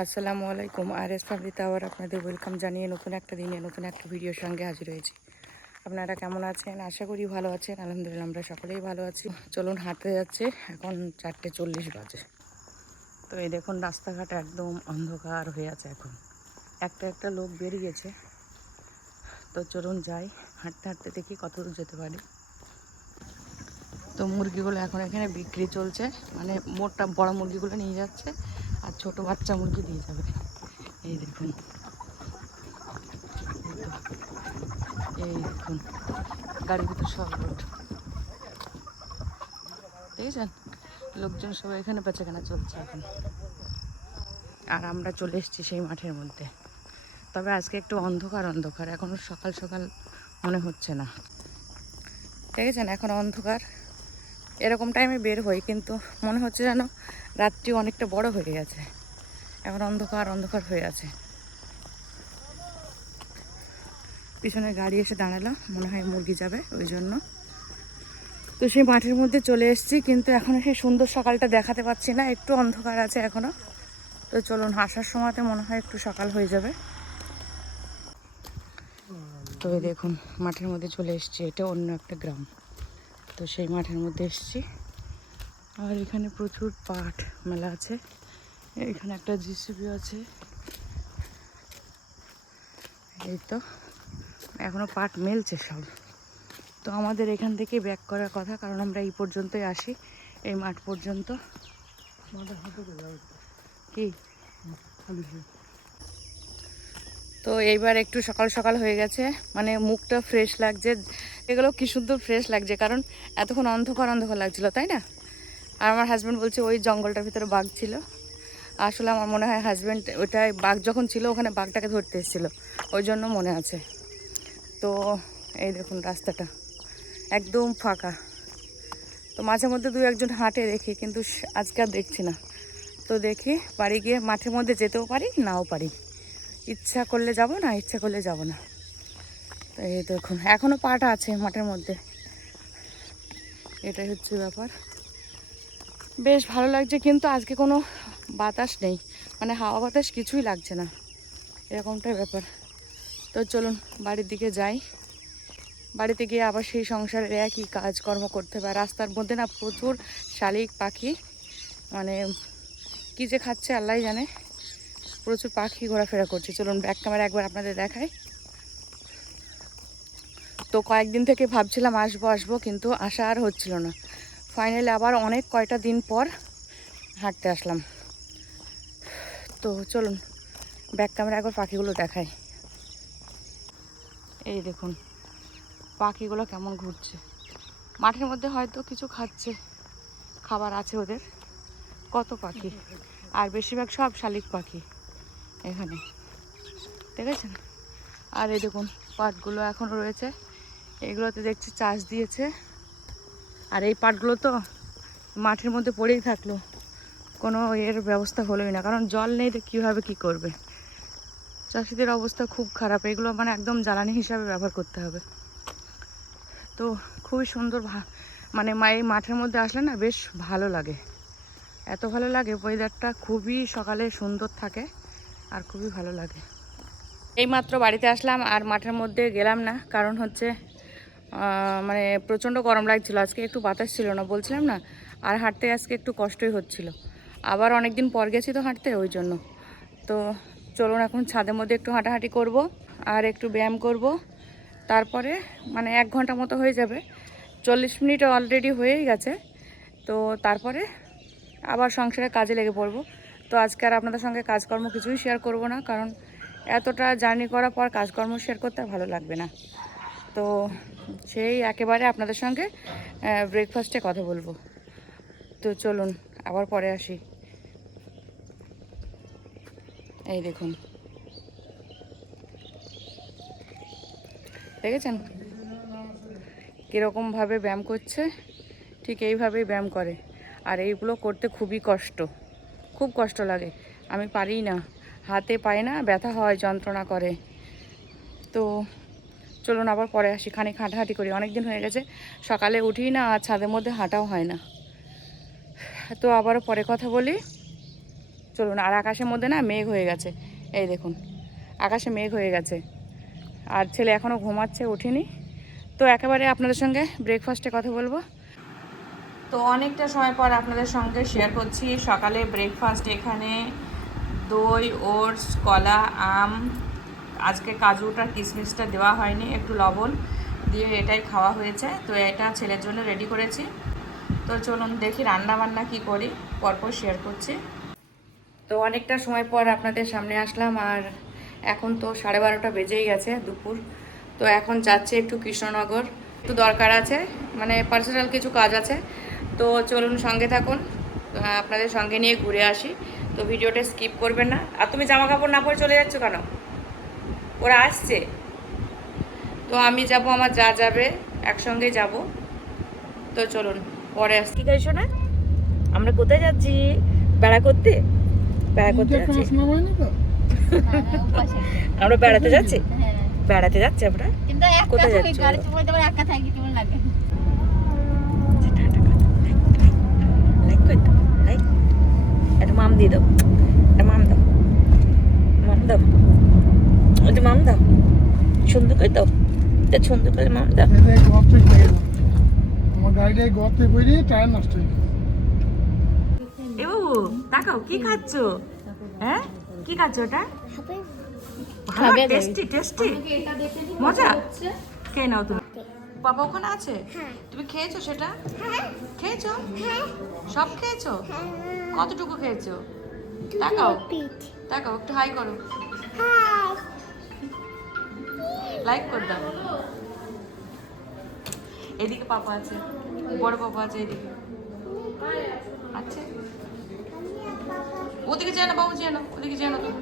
আসসালামু আলাইকুম। আর এস ফ্যামিলিতে আবার আপনাদের ওয়েলকাম জানিয়ে নতুন একটা দিনে নতুন একটা ভিডিওর সঙ্গে হাজির হয়েছি। আপনারা কেমন আছেন? আশা করি ভালো আছেন। আলহামদুলিল্লাহ আমরা সকলেই ভালো আছি। চলুন হাঁটতে যাচ্ছে, এখন 4:40 বাজে। তো এই দেখুন রাস্তাঘাট একদম অন্ধকার হয়ে আছে। এখন একটা একটা লোক বেরিয়েছে। তো চলুন যাই, হাঁটতে হাঁটতে দেখি কত দূর যেতে পারি। তো মুরগিগুলো এখন এখানে বিক্রি চলছে, মানে মোটা বড় মুরগিগুলো নিয়ে যাচ্ছে আর ছোট বাচ্চা মুরগি দিয়ে যাবে। এই দেখুন, এই দেখুন গাড়ির ভিতর সব লোড, দেখেছেন? লোকজন সবাই এখানে বেচাকেনা চলছে এখন। আর আমরা চলে এসেছি সেই মাঠের মধ্যে। তবে আজকে একটু অন্ধকার অন্ধকার, এখনও সকাল সকাল মনে হচ্ছে না। দেখেছেন এখন অন্ধকার। এরকম টাইমে বের হই, কিন্তু মনে হচ্ছে যেন রাত্রি অনেকটা বড় হয়ে গেছে। এখন অন্ধকার অন্ধকার হয়ে আছে। পিছনে গাড়ি এসে দাঁড়ালো, মনে হয় মুরগি যাবে, ওই জন্য। তো সেই মাঠের মধ্যে চলে এসেছি, কিন্তু এখনও সেই সুন্দর সকালটা দেখাতে পাচ্ছি না, একটু অন্ধকার আছে এখনও। তো চলুন, আসার সময়তে মনে হয় একটু সকাল হয়ে যাবে। তো দেখুন মাঠের মধ্যে চলে এসেছি, এটা অন্য একটা গ্রাম। তো সেই মাঠের মধ্যে এসেছি, আর এখানে প্রচুর পাট মেলা আছে। এখানে একটা জিসিবি আছে। এই তো এখনো পাট মেলছে সব। তো আমাদের এখান থেকে ব্যাক করার কথা, কারণ আমরা এই পর্যন্তই আসি, এই মাঠ পর্যন্ত। কি তো এইবার একটু সকাল সকাল হয়ে গেছে, মানে মুখটা ফ্রেশ লাগছে। এগুলো কি সুন্দর ফ্রেশ লাগছে, কারণ এতক্ষণ অন্ধকার অন্ধকার লাগছিল, তাই না? আর আমার হাজব্যান্ড বলছে ওই জঙ্গলটার ভিতরে বাঘ ছিল। আসলে আমার মনে হয় হাজব্যান্ড ওটাই, বাঘ যখন ছিল ওখানে বাঘটাকে ধরতে এসেছিল, ওই জন্য মনে আছে। তো এই দেখুন রাস্তাটা একদম ফাঁকা। তো মাঝে মধ্যে দু একজন হাঁটে দেখি, কিন্তু আজকে আর দেখছি না। তো দেখি বাড়ি গিয়ে মাঠের মধ্যে যেতেও পারি, নাও পারি। ইচ্ছা করলে যাব না, ইচ্ছা করলে যাব না। তো এই দেখুন এখনও পাটা আছে মাঠের মধ্যে, এটাই হচ্ছে ব্যাপার। বেশ ভালো লাগছে, কিন্তু আজকে কোনো বাতাস নেই, মানে হাওয়া বাতাস কিছুই লাগছে না, এরকমটাই ব্যাপার। তো চলুন বাড়ির দিকে যাই। বাড়িতে গিয়ে আবার সেই সংসারের একই কাজকর্ম করতে হবে। রাস্তার মধ্যে না প্রচুর শালিক পাখি, মানে কী যে খাচ্ছে আল্লাহ জানে, প্রচুর পাখি ঘোরাফেরা করছে। চলুন ব্যাক ক্যামেরা একবার আপনাদের দেখাই। তো কয়েকদিন থেকে ভাবছিলাম আসবো আসবো, কিন্তু আসা আর হচ্ছিল না। ফাইনালি আবার অনেক কয়টা দিন পর হাঁটতে আসলাম। তো চলুন ব্যাক ক্যামেরা একবার পাখিগুলো দেখাই। এই দেখুন পাখিগুলো কেমন ঘুরছে মাঠের মধ্যে, হয়তো কিছু খাচ্ছে, খাবার আছে ওদের। কত পাখি, আর বেশিরভাগ সব শালিক পাখি এখানে, দেখেছেন? আর এই দেখুন পাটগুলো এখনও রয়েছে, এগুলোতে দেখছি চাষ দিয়েছে। আর এই পাটগুলো তো মাঠের মধ্যে পড়েই থাকলো, কোনো এর ব্যবস্থা হলোই না, কারণ জল নেই তো কীভাবে কী করবে। চাষিদের অবস্থা খুব খারাপ, এগুলো মানে একদম জ্বালানি হিসাবে ব্যবহার করতে হবে। তো খুবই সুন্দর, মানে এই মাঠের মধ্যে আসলে না বেশ ভালো লাগে, এত ভালো লাগে। ওয়েদারটা খুবই সকালে সুন্দর থাকে আর খুবই ভালো লাগে। এইমাত্র বাড়িতে আসলাম আর মাঠের মধ্যে গেলাম না, কারণ হচ্ছে মানে প্রচণ্ড গরম লাগছিল। আজকে একটু বাতাস ছিল না, বলছিলাম না। আর হাঁটতে আজকে একটু কষ্টই হচ্ছিল, আবার অনেক দিন পর গেছি তো হাঁটতে, ওই জন্য। তো চলুন এখন ছাদের মধ্যে একটু হাঁটাহাঁটি করব আর একটু ব্যায়াম করব। তারপরে মানে 1 ঘন্টা মতো হয়ে যাবে, 40 মিনিট অলরেডি হয়েই গেছে। তো তারপরে আবার সংসারে কাজে লেগে পড়ব। তো আজকে আর আপনাদের সঙ্গে কাজকর্ম কিছুই শেয়ার করব না, কারণ এতটা জার্নি করার পর কাজকর্ম শেয়ার করতে ভালো লাগবে না। তো সেই একেবারে আপনাদের সঙ্গে ব্রেকফাস্টে কথা বলবো। তো চলুন আবার পরে আসি। এই দেখুন, দেখেছেন কীরকমভাবে ব্যায়াম করছে? ঠিক এইভাবেই ব্যায়াম করে। আর এইগুলো করতে খুবই কষ্ট, খুব কষ্ট লাগে। আমি পারি না, হাতে পাই না, ব্যথা হয়, যন্ত্রণা করে। তো চলুন আবার পরে আসি, খানিক হাঁটাহাঁটি করি, অনেক দিন হয়ে গেছে সকালে উঠি না, আর ছাদের মধ্যে হাঁটাও হয় না। তো আবারও পরে কথা বলি, চলুন। আর আকাশের মধ্যে না মেঘ হয়ে গেছে, এই দেখুন আকাশে মেঘ হয়ে গেছে, আর ছেলে এখনও ঘুমাচ্ছে, উঠিনি। তো একেবারে আপনাদের সঙ্গে ব্রেকফাস্টে কথা বলবো। তো অনেকটা সময় পর আপনাদের সঙ্গে শেয়ার করছি সকালে ব্রেকফাস্ট। এখানে দই, ওটস, কলা, আম, আজকে কাজুটা কিশমিশটা দেওয়া হয়নি, একটু লবণ দিয়ে এটাই খাওয়া হয়েছে। তো এটা ছেলের জন্য রেডি করেছি। তো চলুন দেখি রান্না বান্না কী করি, পরপর শেয়ার করছি। তো অনেকটা সময় পর আপনাদের সামনে আসলাম, আর এখন তো 12:30 বেজেই গেছে দুপুর। তো এখন যাচ্ছে একটু কৃষ্ণনগর, একটু দরকার আছে, মানে পার্সোনাল কিছু কাজ আছে। তো চলুন সঙ্গে থাকুন, আপনাদের সঙ্গে নিয়ে ঘুরে আসি। তো ভিডিওটা স্কিপ করবেন না। আর তুমি জামা কাপড় না পরে চলে যাচ্ছ কেন? ওরা আসছে, তো আমি যাব, আমার যা যাবে একসঙ্গে যাব। তো চলুন পরে আসছি। ঠিক আছে না, আমরা কোথায় যাচ্ছি? বেড়া করতে, বেড়া করতে যাচ্ছি আমরা, বেড়াতে যাচ্ছি, বেড়াতে যাচ্ছি আমরা। কোথায় যাচ্ছি? একটা মাম দিয়ে দাও, একটা মাম দাও, মাম দাও, ওটা মাম দাও, সুন্দর করে দাও, এটা সুন্দর করে মাম দাও। আমার গাড়িটাই গর্তে পড়ে টায়ার নষ্ট হয়ে গেছে। এ বাবু তাকাও, কি খাচ্ছ? হ্যাঁ কি খাচ্ছ? ওটা টেস্টি টেস্টি, মজা। খেয়ে নাও তুমি। বাবা ওখানে আছে, তুমি খেয়েছো সেটা? খেয়েছো? সব খেয়েছো? কতটুকু খেয়েছো? তাকাও, তাকাও, একটু হাই করো, লাইক করে দাও। এদিকে পাপা আছে, বড় পাপা আছে এদিকে আছে। ওদিকে যেও না বাবু, যেও না, ওদিকে যেও না তুমি,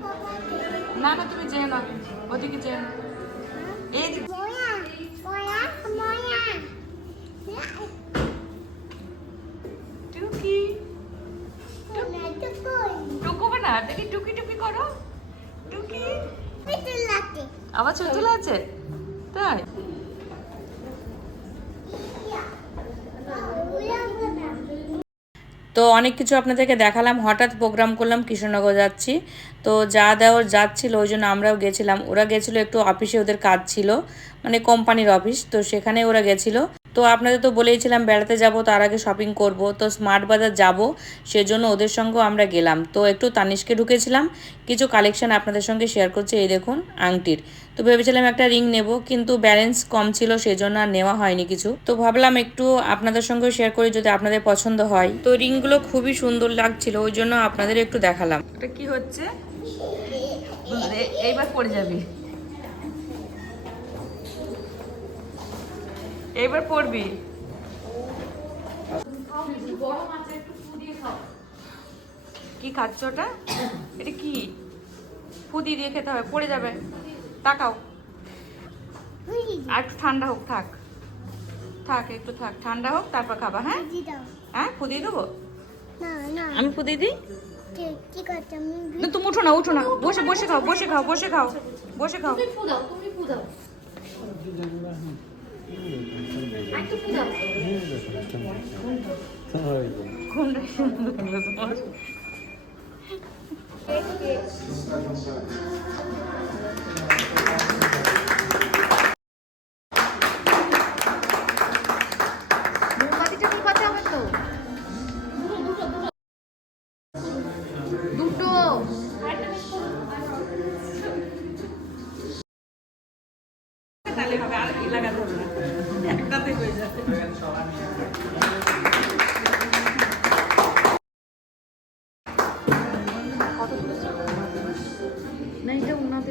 না না তুমি যেও না, ওদিকে যেও না। এইদিকে টুকি, টুকুবে না, দেখি টুকি টুকি করো, টুকি। আবার চতুলা আছে তাই? তো অনেক কিছু আপনাদেরকে দেখালাম, হঠাৎ প্রোগ্রাম করলাম কৃষ্ণনগর যাচ্ছি। তো যা দেওয়ার যাচ্ছিল ওই জন্য আমরাও গেছিলাম। ওরা গেছিলো একটু অফিসে, ওদের কাজ ছিল, মানে কোম্পানির অফিস, তো সেখানে ওরা গেছিলো। তো আপনাদের তো বলেইছিলাম বেড়াতে যাব, তার আগে শপিং করব, তো স্মার্ট বাজার যাব, সেজন্য ওদের সঙ্গেও আমরা গেলাম। তো একটু তানিশকে ঢুকেছিলাম, কিছু কালেকশন আপনাদের সঙ্গে শেয়ার করছি। এই দেখুন আংটির, তো ভেবেছিলাম একটা রিং নেব, কিন্তু ব্যালেন্স কম ছিল, সেজন্য আর নেওয়া হয়নি কিছু। তো ভাবলাম একটু আপনাদের সঙ্গেও শেয়ার করি, যদি আপনাদের পছন্দ হয়। তো রিংগুলো খুবই সুন্দর লাগছিল, ওই জন্য আপনাদের একটু দেখালাম। এটা কি হচ্ছে? এইবার পড়ে যাবি, এইবার পড়বি। কি খাচ্ছ ওটা? এটা কি? ফুদি দিয়ে খেতে হবে, পড়ে যাবে, তাকাও। আর একটু ঠান্ডা হোক, থাক থাক, একটু থাক, ঠান্ডা হোক, তারপর খাবা। হ্যাঁ হ্যাঁ, ফুদিয়ে দেবো, আমি ফুদিয়ে দিই। না তুমি উঠো না, উঠো না, বসে বসে খাও, বসে খাও, বসে খাও, বসে খাও। কোনটা সুন্দর তোমার? তাহলে হবে, আর লাগাতে হবে না, একটাতে হয়ে যাবে। কত না এটা উন্নতি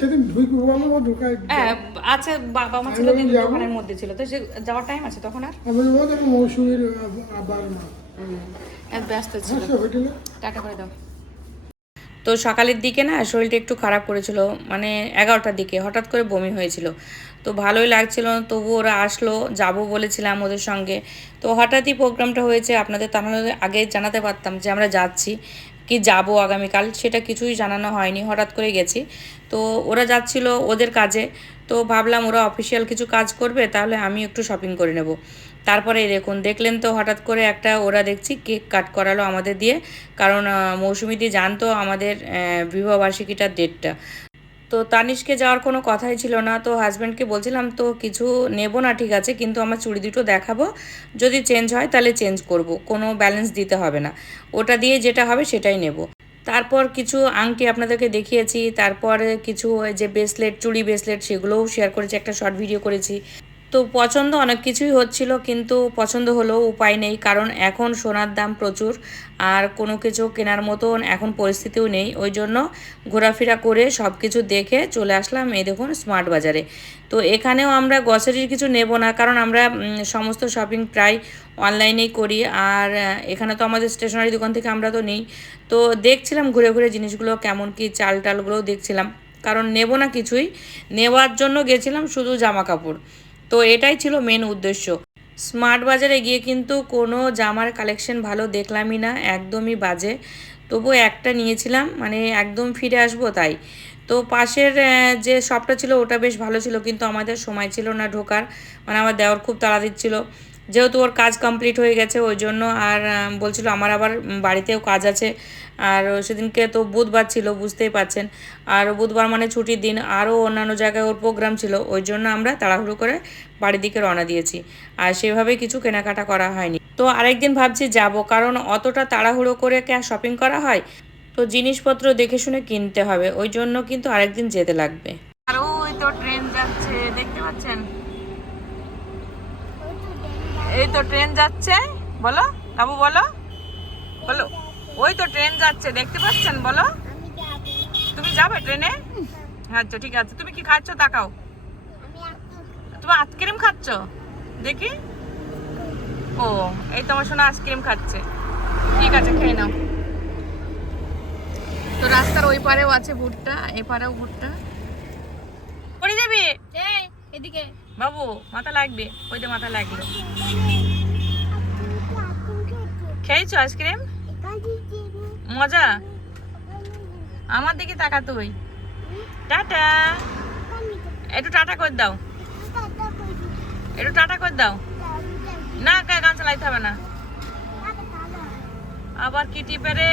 সেদিন ঢুকবো বলো, ও ঢুকায়। আচ্ছা, বাবা মা ছিল কিন্তু দোকানের মধ্যে ছিল, তো সে যাওয়ার টাইম আছে তখন। আর আমি বলবো মৌসুমীর আবার মা ব্যস্ত ছিল, হোটেলে টাটা করে দাও। তো সকালের দিকে না শরীরটা একটু খারাপ করেছিল, মানে 11টার দিকে হঠাৎ করে বমি হয়েছিল। তো ভালোই লাগছিল, তবু ওরা আসলো, যাব বলেছিলাম ওদের সঙ্গে। তো হঠাৎই প্রোগ্রামটা হয়েছে, আপনাদের তাহলে আগে জানাতে পারতাম যে আমরা যাচ্ছি কি যাব আগামীকাল, সেটা কিছুই জানানো হয়নি, হঠাৎ করে গেছি। তো ওরা যাচ্ছিল ওদের কাজে, তো ভাবলাম ওরা অফিসিয়াল কিছু কাজ করবে, তাহলে আমি একটু শপিং করে নেব। তারপরে দেখুন, দেখলেন তো হঠাৎ করে একটা ওরা দেখছি কেক কাট করালো আমাদের দিয়ে, কারণ মৌসুমীদি জানতো আমাদের বিবাহবার্ষিকীটার ডেটটা। তো তানিশকে যাওয়ার কোনো কথাই ছিল না, তো হাজব্যান্ডকে বলছিলাম তো কিছু নেব না ঠিক আছে, কিন্তু আমার চুড়ি দুটো দেখাবো, যদি চেঞ্জ হয় তাহলে চেঞ্জ করব, কোনো ব্যালেন্স দিতে হবে না, ওটা দিয়ে যেটা হবে সেটাই নেব। তারপর কিছু আংটি আপনাদেরকে দেখিয়েছি, তারপর কিছু ওই যে ব্রেসলেট, চুড়ি ব্রেসলেট, সেগুলোও শেয়ার করেছি, একটা শর্ট ভিডিও করেছি। তো পছন্দ অনেক কিছুই হচ্ছিল, কিন্তু পছন্দ হলেও উপায় নেই, কারণ এখন সোনার দাম প্রচুর, আর কোনো কিছু কেনার মতন এখন পরিস্থিতিও নেই। ওই জন্য ঘোরাফেরা করে সব কিছু দেখে চলে আসলাম এই দেখুন স্মার্ট বাজারে। তো এখানেও আমরা গ্রসারির কিছু নেব না, কারণ আমরা সমস্ত শপিং প্রায় অনলাইনেই করি, আর এখানে তো আমাদের স্টেশনারি দোকান থেকে আমরা তো নিই। তো দেখছিলাম ঘুরে ঘুরে জিনিসগুলো কেমন কি, চাল টালগুলোও দেখছিলাম, কারণ নেব না কিছুই, নেওয়ার জন্য গেছিলাম শুধু জামা কাপড়। তো এটাই ছিল মেন উদ্দেশ্য। স্মার্ট বাজারে গিয়ে কিন্তু কোনো জামার কালেকশন ভালো দেখলামই না, একদমই বাজে। তবু একটা নিয়েছিলাম, মানে একদম ফিরে আসবো তাই। তো পাশের যে শপটা ছিল ওটা বেশ ভালো ছিল, কিন্তু আমাদের সময় ছিল না ঢোকার, মানে আমার দেওর খুব তাড়া দিচ্ছিল, যেহেতু ওর কাজ কমপ্লিট হয়ে গেছে ওই জন্য। আর বলছিল আমার আবার বাড়িতেও কাজ আছে, আর সেদিনকে তো বুধবার ছিল বুঝতেই পাচ্ছেন, আর বুধবার মানে ছুটির দিন, আরও অন্যান্য জায়গায় ওর প্রোগ্রাম ছিল, ওই জন্য আমরা তাড়াহুড়ো করে বাড়ির দিকে রওনা দিয়েছি, আর সেভাবে কিছু কেনাকাটা করা হয়নি। তো আরেকদিন ভাবছি যাব, কারণ অতটা তাড়াহুড়ো করে কে শপিং করা হয়, তো জিনিসপত্র দেখে শুনে কিনতে হবে, ওই জন্য কিন্তু আরেকদিন যেতে লাগবে। আর ওই তো ট্রেন যাচ্ছে, দেখতে পাচ্ছেন, এই তো ট্রেন যাচ্ছে, বলো বাবু বলো, বলো ওই তো ট্রেন যাচ্ছে দেখতে পাচ্ছেন, বলো তুমি যাবে ট্রেনে? আচ্ছা ঠিক আছে, তুমি কি খাচ্ছ তাকাও, তুমি আইসক্রিম খাচ্ছ দেখি, ও এই তোমার শোনা আইসক্রিম খাচ্ছে, ঠিক আছে খেয়ে নাও। তো রাস্তার ওই পারেও আছে ভুট্টা, এপারেও ভুট্টা, পড়ে যাবি এদিকে বাবু, মাথা লাগবে, ওই তো মাথা লাগলো। খেয়েছো আইসক্রিম? মজা? আমার দিকে তাকা তুই, টাটা, একটু টাটা করে দাও, একটু টাটা করে দাও। না গান চালাইতে হবে না, আবার কি টিপে রে,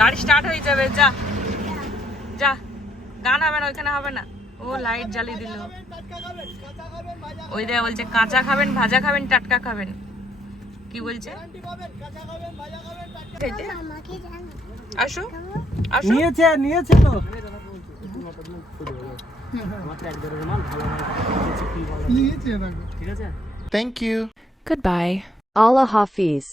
গাড়ি স্টার্ট হয়ে যাবে, যা যা, গান হবে না ওইখানে, হবে না। ও লাইট জ্বালিয়ে দিল, ওই দেয়া বলছে কাঁচা খাবেন, ভাজা খাবেন, টাটকা খাবেন, কি বলছে? আসো আসো, নিয়েছে তো নিয়েছে, Thank you. Goodbye. Allah Hafiz.